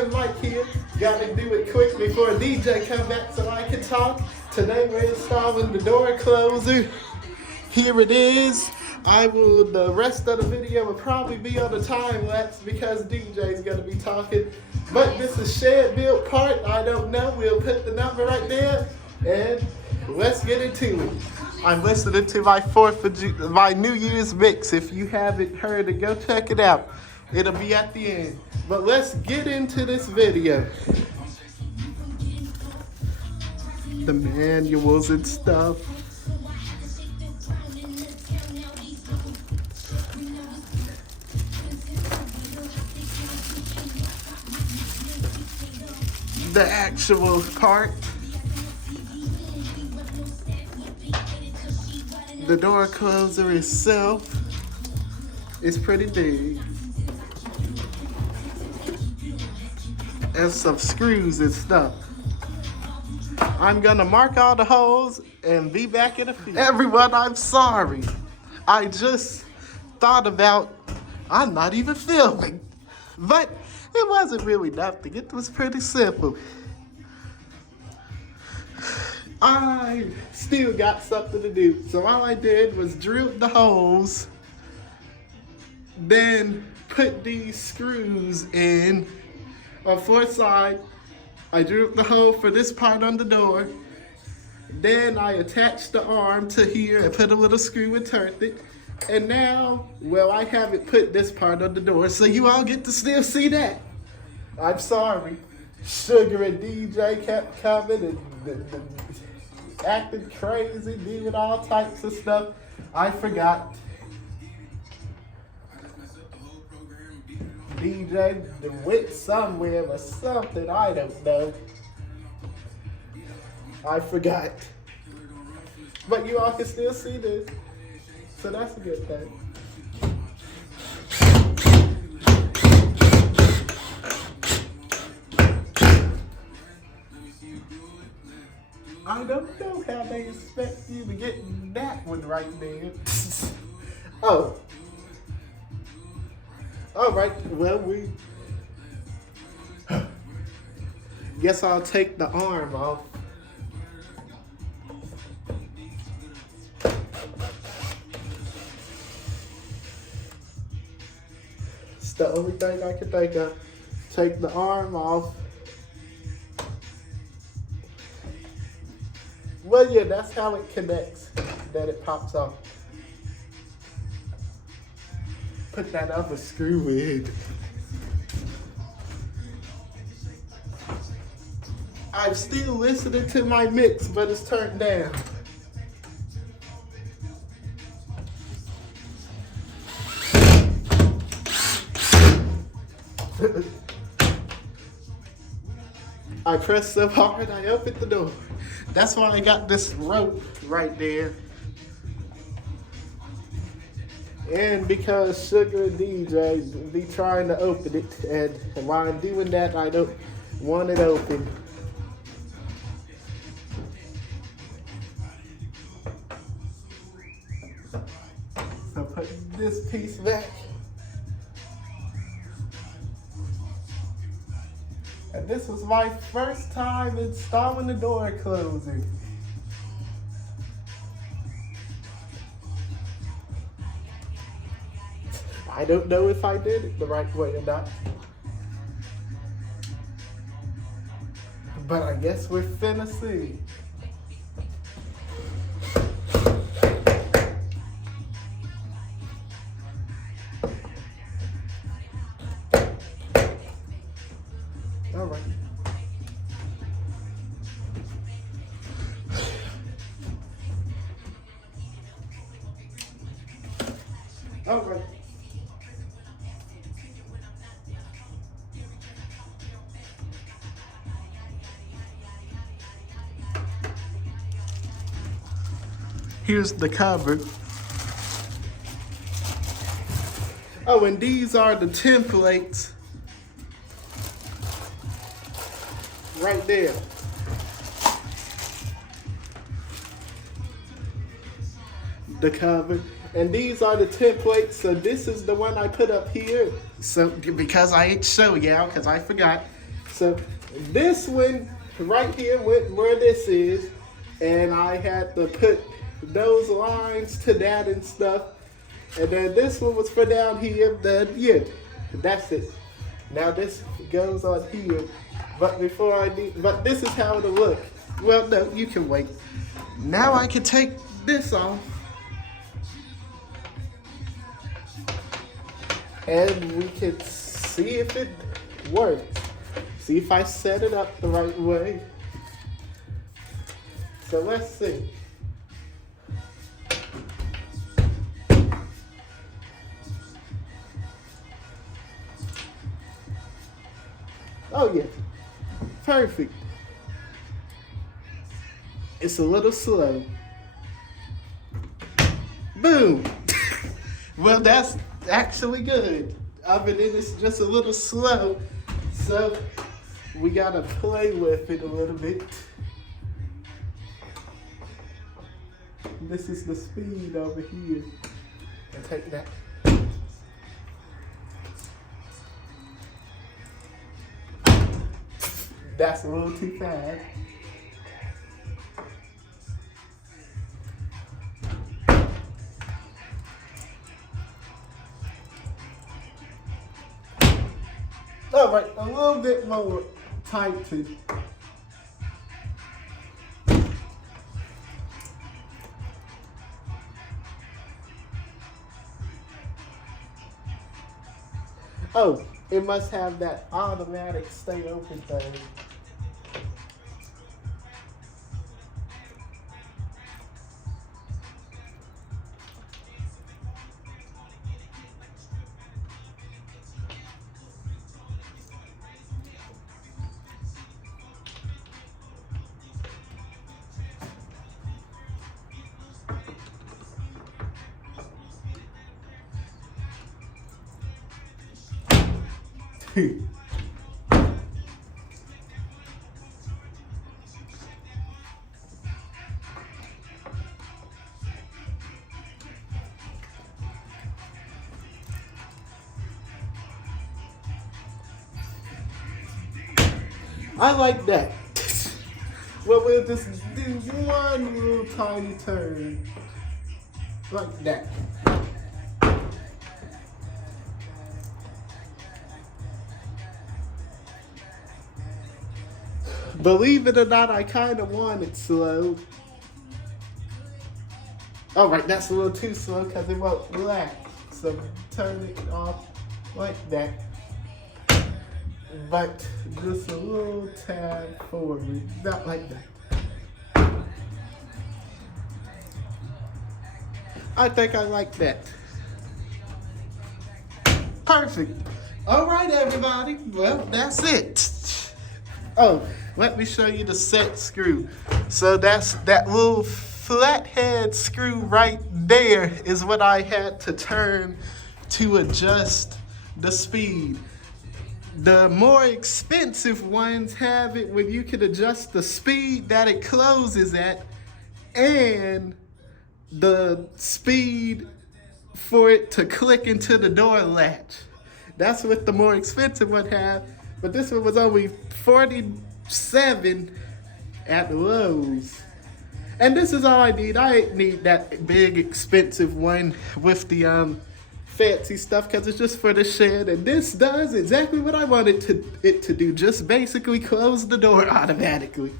man Mike here. Gotta do it quick before DJ come back so I can talk. Today we're installing the door closer. Here it is. The rest of the video will probably be on the time lapse because DJ's gonna be talking. But this is Shead built part. I don't know. We'll put the number right there and let's get into it. I'm listening to my New Year's mix. If you haven't heard it, go check it out. It'll be at the end. But let's get into this video. The manuals and stuff. The actual part. The door closer itself is pretty big. And some screws and stuff. I'm gonna mark all the holes and be back in a few. Everyone, I'm sorry. I just thought about, I'm not even filming. But it wasn't really nothing. It was pretty simple. I still got something to do. So all I did was drill the holes, then put these screws in. On fourth side, I drilled the hole for this part on the door. Then I attached the arm to here and put a little screw and turned it. And now, well, I haven't put this part on the door, so you all get to still see that. I'm sorry. Sugar and DJ kept coming and acting crazy, doing all types of stuff. I forgot. DJ went somewhere or something, I don't know. I forgot. But you all can still see this. So that's a good thing. I don't know how they expect you to get that one right there. Oh. All right, well, guess I'll take the arm off. It's the only thing I can think of. Take the arm off. Well, yeah, that's how it connects, that it pops off. Put that other screw in. I'm still listening to my mix, but it's turned down. I pressed so hard I opened the door. That's why I got this rope right there. And because Sugar and DJ be trying to open it, and while I'm doing that, I don't want it open. So put this piece back. And this was my first time installing the door closer. I don't know if I did it the right way or not. But I guess we're finna see. All right. All right. Here's the cover. Oh, and these are the templates right there. The cover. And these are the templates. So this is the one I put up here. So because I ain't show y'all, because I forgot. So this one right here where this is, and I had to put those lines to that and stuff. And then this one was for down here. Then yeah, that's it. Now this goes on here. But but this is how it'll look. Well, no, you can wait. Now I can take this off. And we can see if it works. See if I set it up the right way. So let's see. Oh yeah, perfect. It's a little slow. Boom. Well, that's actually good. Other than it's just a little slow, so we gotta play with it a little bit. This is the speed over here. And take that. That's a little too fast. All right, a little bit more tightened. Oh, it must have that automatic stay open thing. I like that. Well, we'll just do one little tiny turn. Like that. Believe it or not, I kind of want it slow. All right, that's a little too slow because it won't relax. So turn it off like that. But just a little tad forward, not like that. I think I like that. Perfect. All right, everybody. Well, that's it. Oh, let me show you the set screw. So that's that little flathead screw right there is what I had to turn to adjust the speed. The more expensive ones have it when you can adjust the speed that it closes at and the speed for it to click into the door latch. That's what the more expensive one had, but this one was only $47 at Lowe's. And this is all I need. I ain't need that big expensive one with the fancy stuff because it's just for the shed, and this does exactly what I wanted it to do, just basically close the door automatically.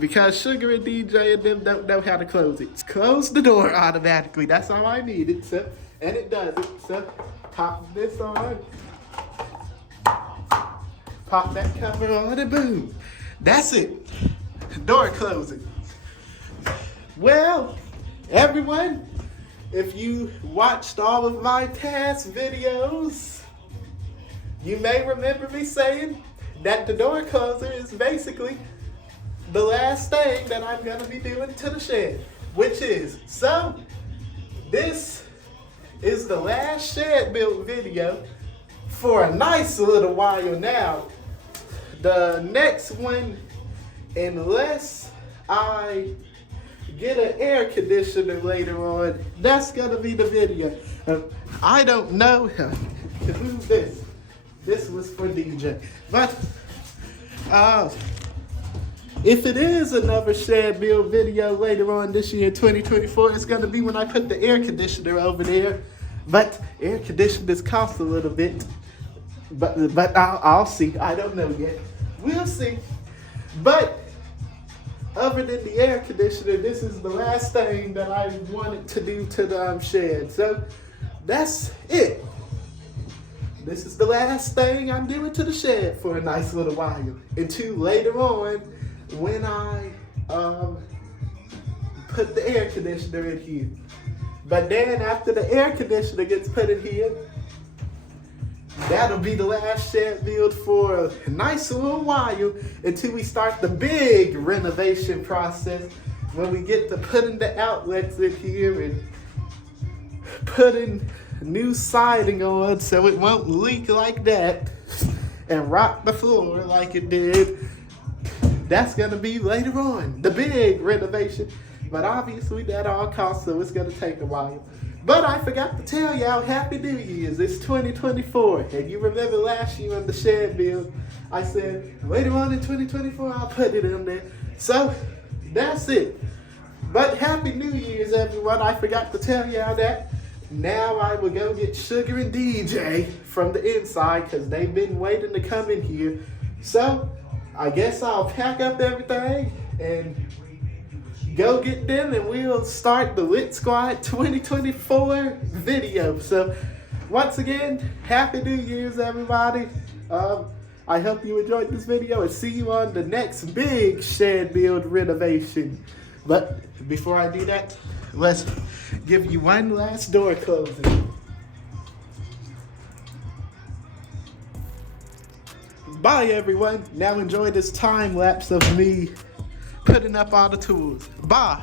Because Sugar and DJ and them don't know how to close it. Close the door automatically, that's all I needed, so, and it does it. So pop this on, pop that cover on, and boom. That's it, door closing. Well, everyone, if you watched all of my past videos, you may remember me saying that the door closer is basically the last thing that I'm gonna be doing to the shed, which is, so this is the last shed build video for a nice little while now. The next one, unless I get an air conditioner later on, that's gonna be the video. I don't know who's this. This was for DJ. But if it is another shed build video later on this year, 2024, it's gonna be when I put the air conditioner over there. But air conditioners cost a little bit. But I'll see. I don't know yet. We'll see. But other than the air conditioner, this is the last thing that I wanted to do to the shed. So that's it. This is the last thing I'm doing to the shed for a nice little while. Until later on, when I put the air conditioner in here. But then after the air conditioner gets put in here, that'll be the last shed build for a nice little while until we start the big renovation process when we get to putting the outlets in here and putting new siding on so it won't leak like that and rock the floor like it did. That's gonna be later on, the big renovation. But obviously that all costs, so it's gonna take a while. But I forgot to tell y'all, Happy New Year's. It's 2024. And you remember last year on the shed build, I said, later on in 2024, I'll put it in there. So, that's it. But Happy New Year's, everyone. I forgot to tell y'all that. Now I will go get Sugar and DJ from the inside, because they've been waiting to come in here. So, I guess I'll pack up everything and go get them, and we'll start the Lit Squad 2024 video. So once again, Happy New Year's, everybody. I hope you enjoyed this video, and see you on the next big shed build renovation. But before I do that, let's give you one last door closing. Bye, everyone. Now enjoy this time lapse of me putting up all the tools. Bye.